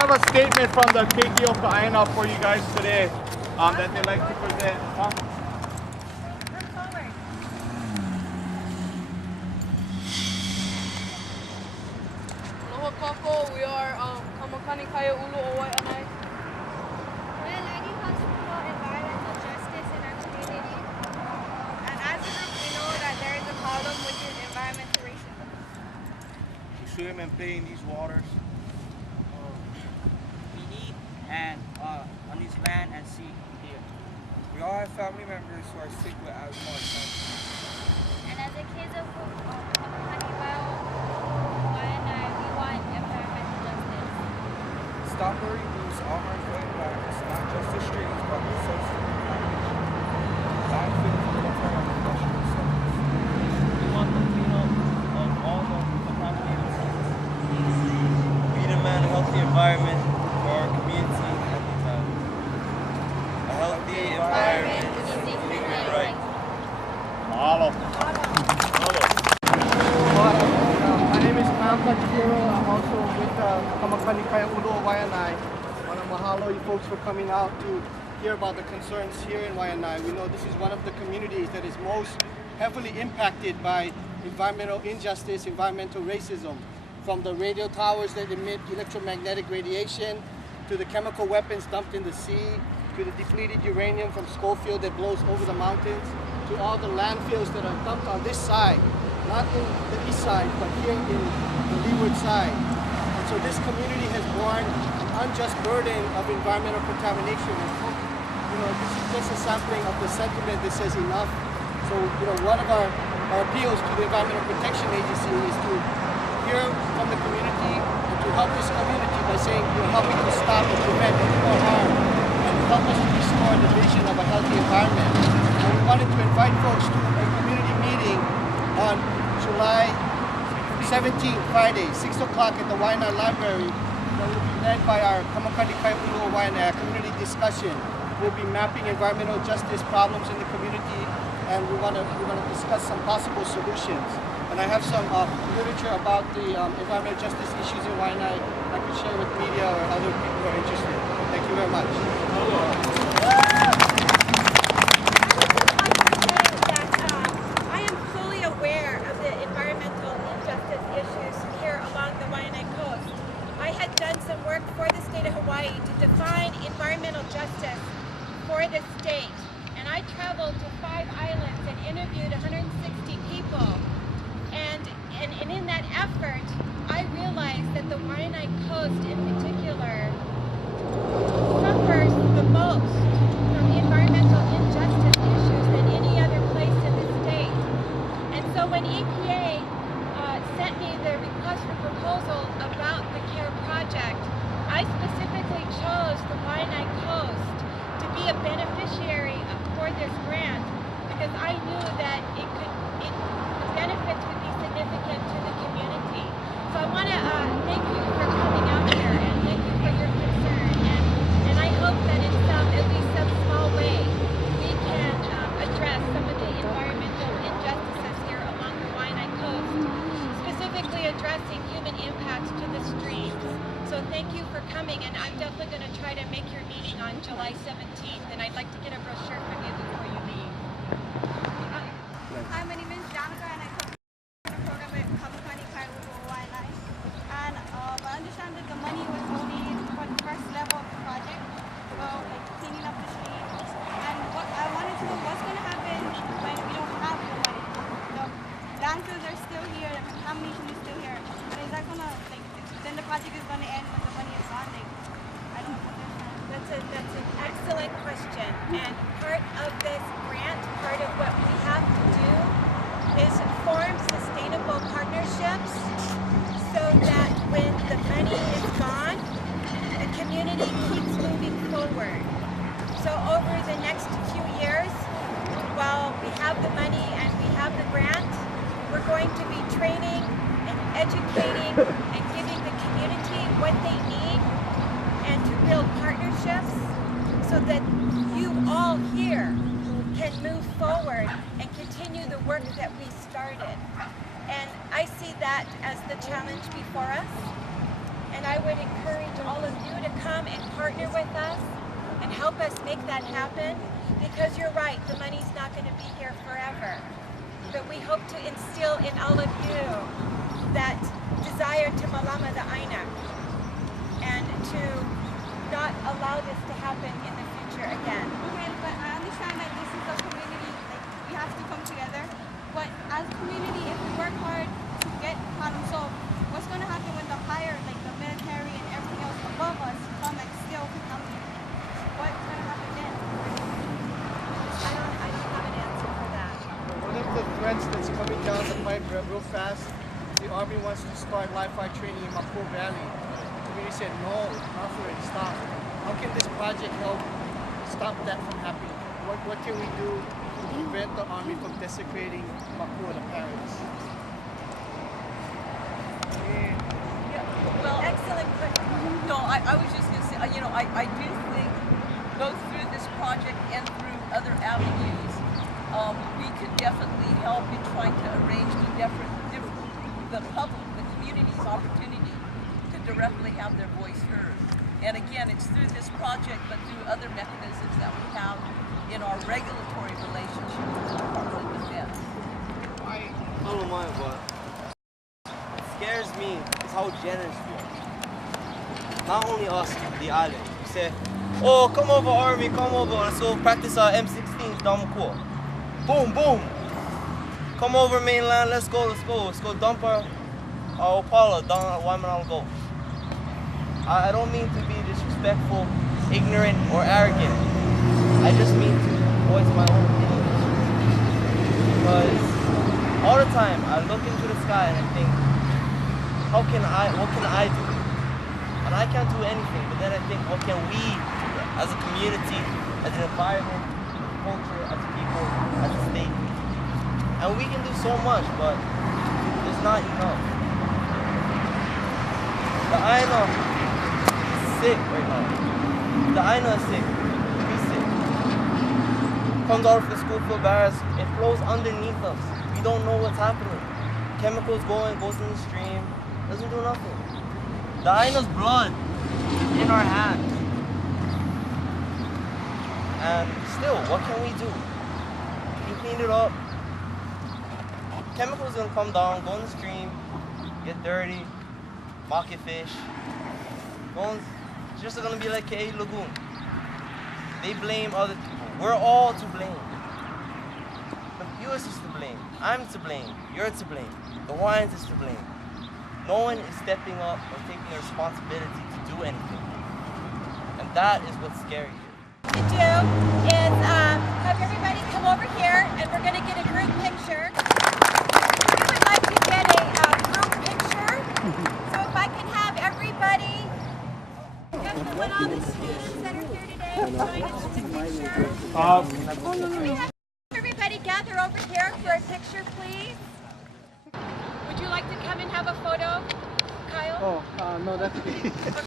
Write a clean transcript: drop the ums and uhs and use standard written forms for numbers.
have a statement from the KKO Kaina for you guys today that they'd like to present. Aloha kako, we are Kamakani Kaya Ulu o Waianae. We're learning how to promote environmental justice in our community. And as a group, we know that there is a problem, which is environmental racism. We swim and play in these waters. We eat and on this land and sea here. We all have family members who are sick with asthma or cancer. And as a kids of Kamakani Kaya Ulu o Waianae, we want environmental justice. Stop or reduce all harmful environments, not just the streams, but the substance contamination. Landfills and internal industrial sites. We want to clean up all the contaminated sites. We demand a healthy environment for our community at the time. A healthy environment is a human right. Mahalo. My name is I'm also with Kamakani Kaya Ulu o Waianae. I want to mahalo you folks for coming out to hear about the concerns here in Waianae. We know this is one of the communities that is most heavily impacted by environmental injustice, environmental racism. From the radio towers that emit electromagnetic radiation, to the chemical weapons dumped in the sea, to the depleted uranium from Schofield that blows over the mountains, to all the landfills that are dumped on this side, not in the east side, but here in the leeward side. And so this community has borne an unjust burden of environmental contamination. And this is just a sampling of the sentiment that says enough. So, one of our appeals to the Environmental Protection Agency is to hear from the community and to help this community by saying, helping to stop and prevent any more harm and help us to restore the vision of a healthy environment. And we wanted to invite folks to a community meeting on July 17th, Friday, 6 o'clock at the Waianae Library that will be led by our Kamakani Kaya Ulu o Waianae community discussion. We'll be mapping environmental justice problems in the community, and we want to discuss some possible solutions. And I have some literature about the environmental justice issues in Waianae I could share with media or other people who are interested. Thank you very much. I am fully aware of the environmental injustice issues here along the Waianae coast. I had done some work for the state of Hawaii to define environmental justice for the state. And I traveled to 5 islands and interviewed 160 people. And in that effort, I realized that the Waianae coast in particular suffers the most from environmental injustice issues than any other place in the state. And so when EPA sent me the request for proposal about the CARE project, I specifically chose the Waianae coast to be a beneficiary for this grant because I knew that the benefits would be significant to the community. So I want to thank you for coming out here and thank you for your concern. And I hope that in at least some small way, we can address some of the environmental injustices here along the Waianae coast, specifically addressing human impacts to the streams. So thank you for coming, and I'm definitely going to try to make your meeting on July 17th, and I'd like to get a brochure from you before you leave. Hi, my name is Danica, and I co-created a program with Kamakani Kaya Ulu o Waianae. And I understand that the money was only for the first level of the project, like cleaning up the streets. And what I wanted to know what's going to happen when we don't have the money. The landfills are still here, the contamination is still here. But is that going to, then the project is going to end when the money is gone? I don't understand. That's an excellent question. And part of this grant, part of what we have to do is form sustainable partnerships so that when the money is gone, the community keeps moving forward. So over the next few years, while we have the money and we have the grant, we're going to be training and educating and giving the community what they need and to build partnerships so that you all here can move forward and continue the work that we started. And I see that as the challenge before us. And I would encourage all of you come and partner with us and help us make that happen, because you're right, the money's not going to be here forever. But we hope to instill in all of you that desire to malama the aina and to not allow this to happen in the future again. Okay, but I understand that this is a community, like we have to come together. But as a community, if we work hard to get problem solved, what's going to happen when the higher, like the military and everything else above us, come and steal contaminate? What's going to happen then? I don't have an answer for that. One of the threats that's coming down the pipe real fast, the Army wants to start live fire training in Mako Valley. The community said, no, enough already, stop. How can this project help stop that from happening? What can we do to prevent the Army from desecrating Mako, the paradise? Well, Excellent question. no, I was just going to say, you know, I do think both through this project and through other avenues, we could definitely help in trying to arrange the public, the community's opportunity to directly have their voice heard. And again, it's through this project, but through other mechanisms that we have in our regulatory relationship with the Department of Defense. I don't mind, but what scares me is how generous we are. Not only us, the island. We say, oh, come over, Army, come over. Let's go practice our M16s down Mako. Boom, boom. Come over mainland, let's go. Let's go dump our Opala down at Waianae Gulf. I don't mean to be disrespectful, ignorant, or arrogant. I just mean to voice my own opinion. Because all the time I look into the sky and I think, what can I do? And I can't do anything, but then I think, what can we do as a community, as an environment, as a culture, as a people, as a state? And we can do so much, but it's not enough. The Aina is sick right now. The Aina is sick. We're sick. Comes out of the Schoolfield Barracks, it flows underneath us. We don't know what's happening. Chemicals goes in the stream, doesn't do nothing. The Aina's blood is in our hands. And still, what can we do? You clean it up. Chemicals gonna come down, go in the stream, get dirty, market fish. It's just gonna be like K Lagoon. They blame other people. We're all to blame. The US is to blame. I'm to blame. You're to blame. The Hawaiians is to blame. No one is stepping up or taking the responsibility to do anything. And that is what's scary here. What to do is have everybody come over here and we're going to get a group picture. We would like to get a group picture. So if I can have everybody, just want all the students that are here today join us in the picture. Can we have everybody gather over here for a picture, please? Would you like to come and have a photo, Kyle? Oh, no, that's okay.